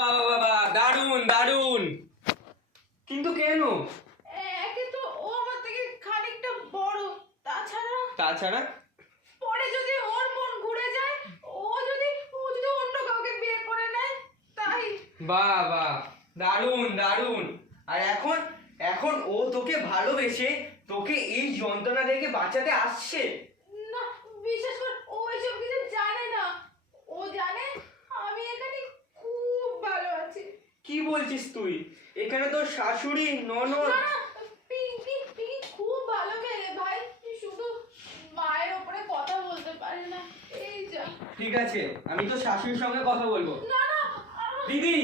বাবা দারুণ দারুণ। কিন্তু কেন? একে তো ও আমার থেকে খানিকটা বড়, তাছাড়া পরে যদি ওর মন ঘুরে যায়, ও যদি অন্য কাউকে বিয়ে করে নেয়, তাই। বাবা দারুণ দারুণ। আর এখন এখন ও তোকে ভালোবেসে তোকে এই যন্ত্রণা থেকে বাঁচাতে আসছে। না, বিশেষ করে ও এসব কিছু জানে না। ও জানে আমি এখানে খুব ভালো আছি। কি বলছিস তুই? এখানে তোর শাশুড়ি ননদ। না না, পিঙ্কি খুব ভালো মেয়ে ভাই, শুধু মায়ের ওপরে কথা বলতে পারে না, এই যা। ঠিক আছে, আমি তো শাশুড়ির সঙ্গে কথা বলবো। না না, দিদি